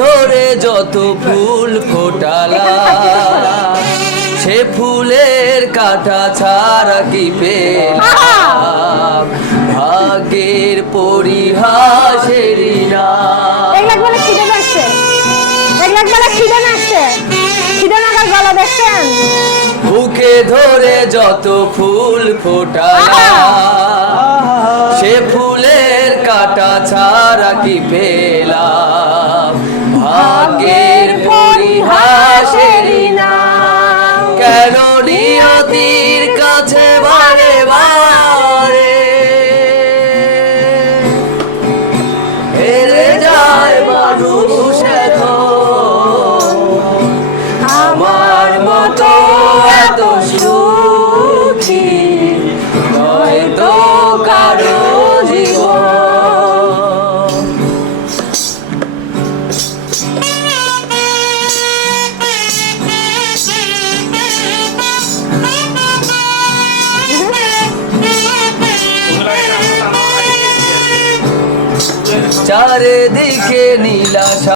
ধরে যত ফুল ফোটালা সে ফুলের কাটা ছাড়া কি পেলাম? ভাগ্যের না দেখছেন? বুকে ধরে যত ফুল ফোটালা সে ফুলের কাটা ছাড়া কি পেলাম? আমার মতো এত সুখী। নয় তো কারও চারিদিকে নীলাশা।